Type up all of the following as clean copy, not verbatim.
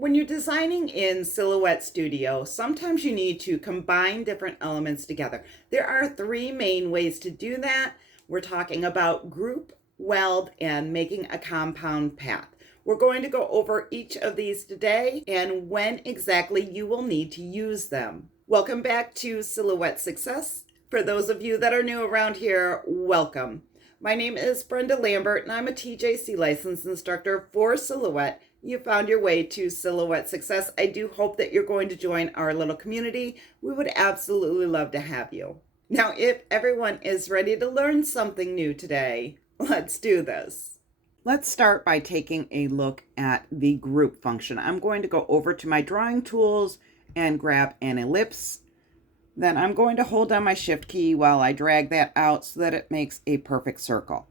When you're designing in Silhouette Studio, sometimes you need to combine different elements together. There are three main ways to do that. We're talking about group, weld, and making a compound path. We're going to go over each of these today and when exactly you will need to use them. Welcome back to Silhouette Success. For those of you that are new around here, welcome. My name is Brenda Lambert and I'm a TJC licensed instructor for Silhouette. You found your way to Silhouette Success. I do hope that you're going to join our little community. We would absolutely love to have you. Now, if everyone is ready to learn something new today, let's do this. Let's start by taking a look at the group function. I'm going to go over to my drawing tools and grab an ellipse. Then I'm going to hold down my shift key while I drag that out so that it makes a perfect circle.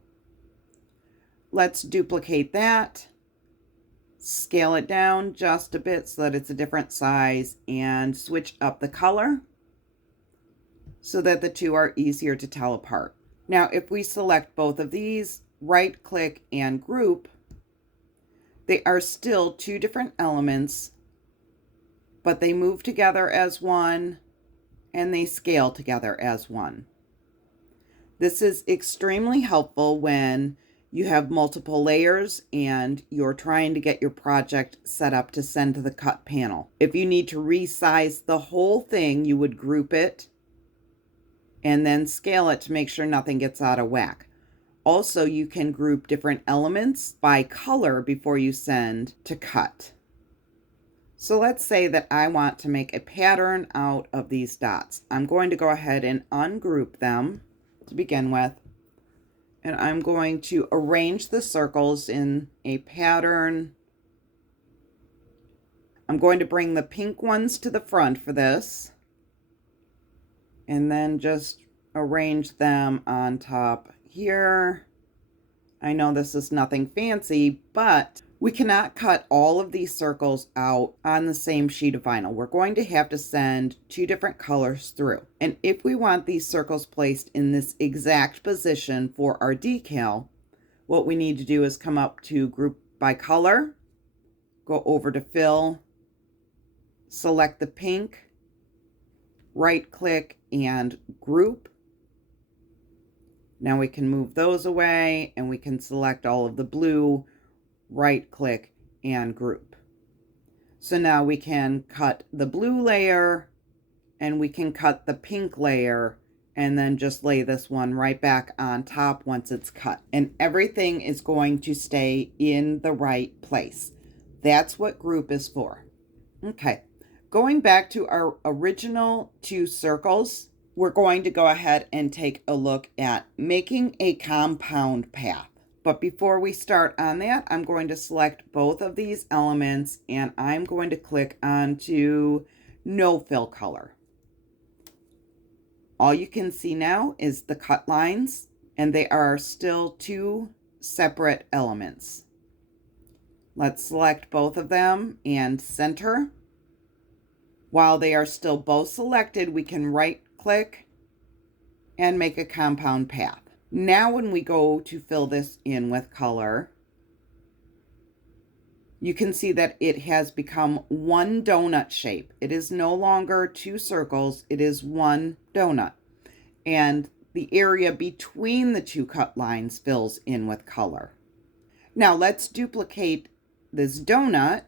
Let's duplicate that, scale it down just a bit so that it's a different size, and switch up the color so that the two are easier to tell apart. Now, if we select both of these, right click and group, they are still two different elements, but they move together as one and they scale together as one. This is extremely helpful when you have multiple layers and you're trying to get your project set up to send to the cut panel. If you need to resize the whole thing, you would group it and then scale it to make sure nothing gets out of whack. Also, you can group different elements by color before you send to cut. So let's say that I want to make a pattern out of these dots. I'm going to go ahead and ungroup them to begin with. And I'm going to arrange the circles in a pattern. I'm going to bring the pink ones to the front for this. And then just arrange them on top here. I know this is nothing fancy, but we cannot cut all of these circles out on the same sheet of vinyl. We're going to have to send two different colors through. And if we want these circles placed in this exact position for our decal, what we need to do is come up to group by color, go over to fill, select the pink, right click and group. Now we can move those away and we can select all of the blue, right click and group. So now we can cut the blue layer and we can cut the pink layer and then just lay this one right back on top once it's cut. And everything is going to stay in the right place. That's what group is for. Okay, going back to our original two circles, we're going to go ahead and take a look at making a compound path. But before we start on that, I'm going to select both of these elements and I'm going to click onto no fill color. All you can see now is the cut lines and they are still two separate elements. Let's select both of them and center. While they are still both selected, we can right click and make a compound path. Now when we go to fill this in with color, you can see that it has become one donut shape. It is no longer two circles, it is one donut. And the area between the two cut lines fills in with color. Now let's duplicate this donut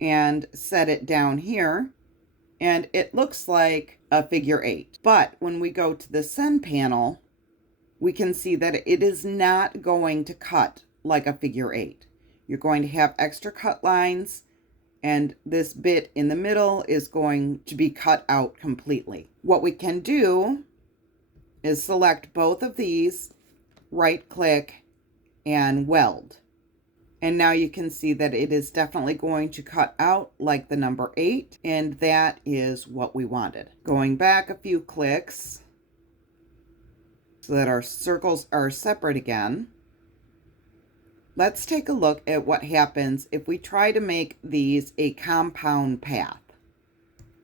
and set it down here. And it looks like a figure 8. But when we go to the send panel, we can see that it is not going to cut like a figure 8. You're going to have extra cut lines, and this bit in the middle is going to be cut out completely. What we can do is select both of these, right click, and weld. And now you can see that it is definitely going to cut out like the number 8, and that is what we wanted. Going back a few clicks so that our circles are separate again. Let's take a look at what happens if we try to make these a compound path.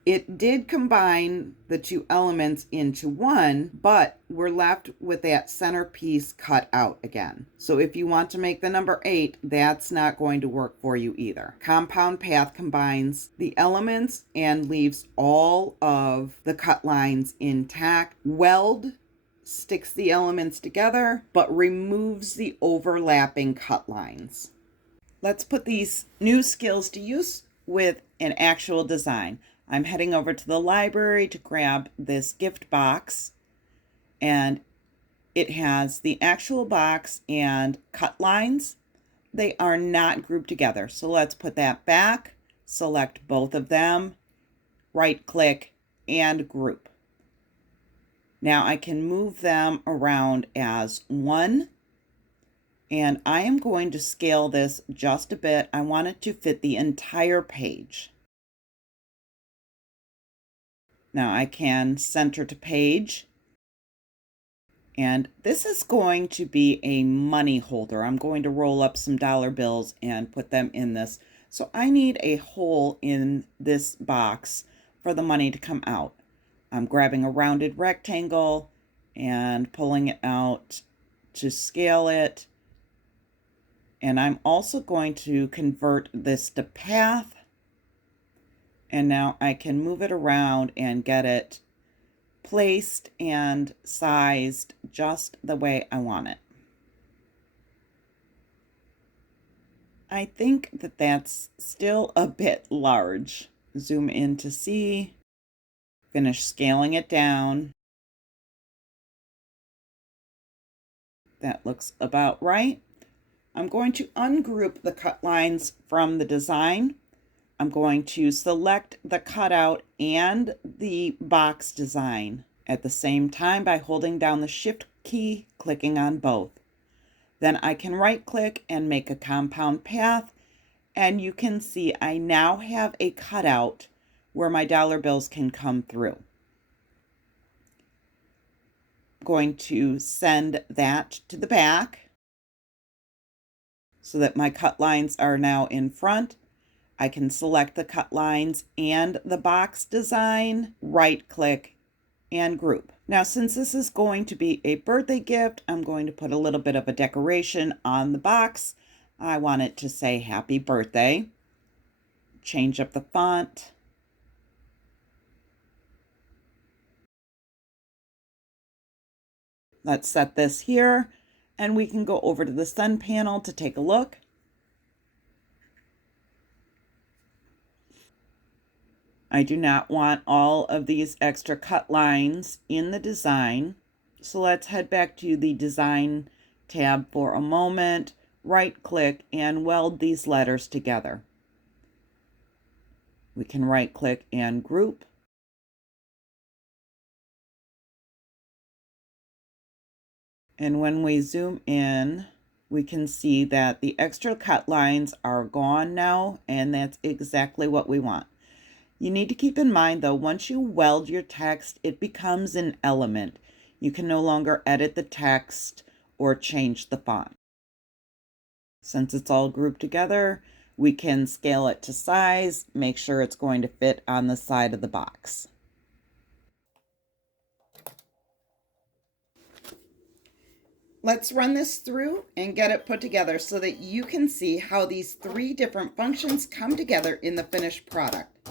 It did combine the two elements into one, but we're left with that centerpiece cut out again. So if you want to make the number 8, that's not going to work for you either. Compound path combines the elements and leaves all of the cut lines intact. Weld sticks the elements together, but removes the overlapping cut lines. Let's put these new skills to use with an actual design. I'm heading over to the library to grab this gift box, and it has the actual box and cut lines. They are not grouped together. So let's put that back, select both of them, right click and group. Now I can move them around as one, and I am going to scale this just a bit. I want it to fit the entire page. Now I can center to page, and this is going to be a money holder. I'm going to roll up some dollar bills and put them in this. So I need a hole in this box for the money to come out. I'm grabbing a rounded rectangle and pulling it out to scale it. And I'm also going to convert this to path. And now I can move it around and get it placed and sized just the way I want it. I think that that's still a bit large. Zoom in to see, finish scaling it down. That looks about right. I'm going to ungroup the cut lines from the design. I'm going to select the cutout and the box design at the same time by holding down the Shift key, clicking on both. Then I can right click and make a compound path, and you can see I now have a cutout where my dollar bills can come through. I'm going to send that to the back so that my cut lines are now in front. I can select the cut lines and the box design, right click and group. Now, since this is going to be a birthday gift, I'm going to put a little bit of a decoration on the box. I want it to say happy birthday. Change up the font. Let's set this here, and we can go over to the sun panel to take a look. I do not want all of these extra cut lines in the design. So let's head back to the design tab for a moment, right click and weld these letters together. We can right click and group. And when we zoom in, we can see that the extra cut lines are gone now, and that's exactly what we want. You need to keep in mind, though, once you weld your text, it becomes an element. You can no longer edit the text or change the font. Since it's all grouped together, we can scale it to size, make sure it's going to fit on the side of the box. Let's run this through and get it put together so that you can see how these 3 different functions come together in the finished product.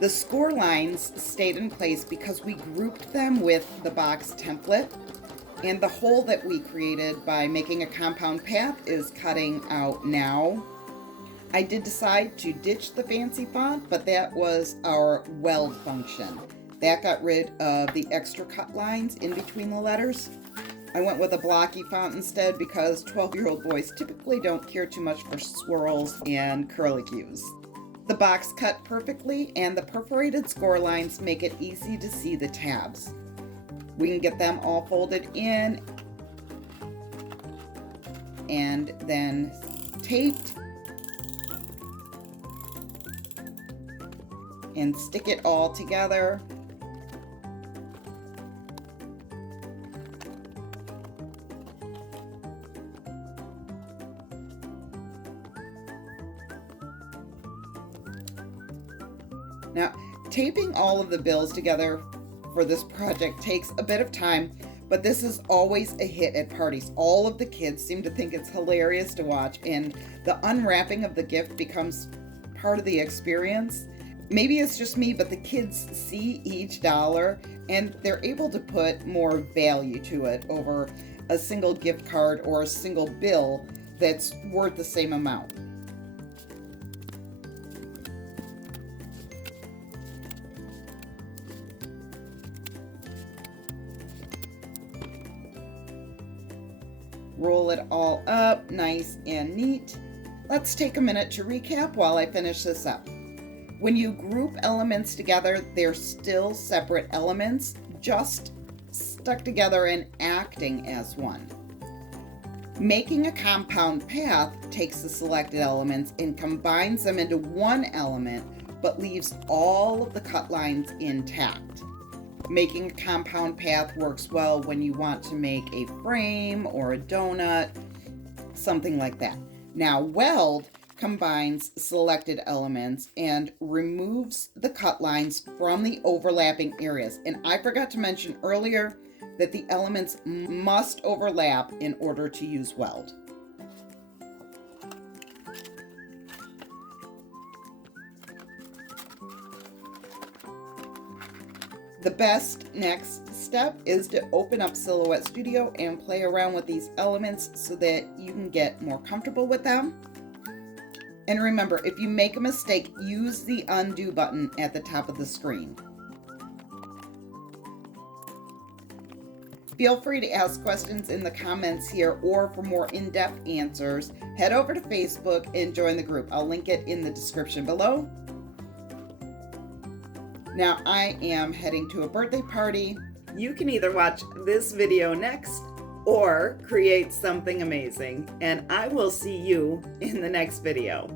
The score lines stayed in place because we grouped them with the box template, and the hole that we created by making a compound path is cutting out now. I did decide to ditch the fancy font, but that was our weld function. That got rid of the extra cut lines in between the letters. I went with a blocky font instead because 12-year-old boys typically don't care too much for swirls and curlicues. The box cut perfectly, and the perforated score lines make it easy to see the tabs. We can get them all folded in and then taped and stick it all together. Now, taping all of the bills together for this project takes a bit of time, but this is always a hit at parties. All of the kids seem to think it's hilarious to watch, and the unwrapping of the gift becomes part of the experience. Maybe it's just me, but the kids see each dollar and they're able to put more value to it over a single gift card or a single bill that's worth the same amount. Roll it all up nice and neat. Let's take a minute to recap while I finish this up. When you group elements together, they're still separate elements, just stuck together and acting as one. Making a compound path takes the selected elements and combines them into one element, but leaves all of the cut lines intact. Making a compound path works well when you want to make a frame or a donut, something like that. Now, Weld combines selected elements and removes the cut lines from the overlapping areas. And I forgot to mention earlier that the elements must overlap in order to use Weld. The best next step is to open up Silhouette Studio and play around with these elements so that you can get more comfortable with them. And remember, if you make a mistake, use the undo button at the top of the screen. Feel free to ask questions in the comments here, or for more in-depth answers, head over to Facebook and join the group. I'll link it in the description below. Now I am heading to a birthday party. You can either watch this video next or create something amazing, and I will see you in the next video.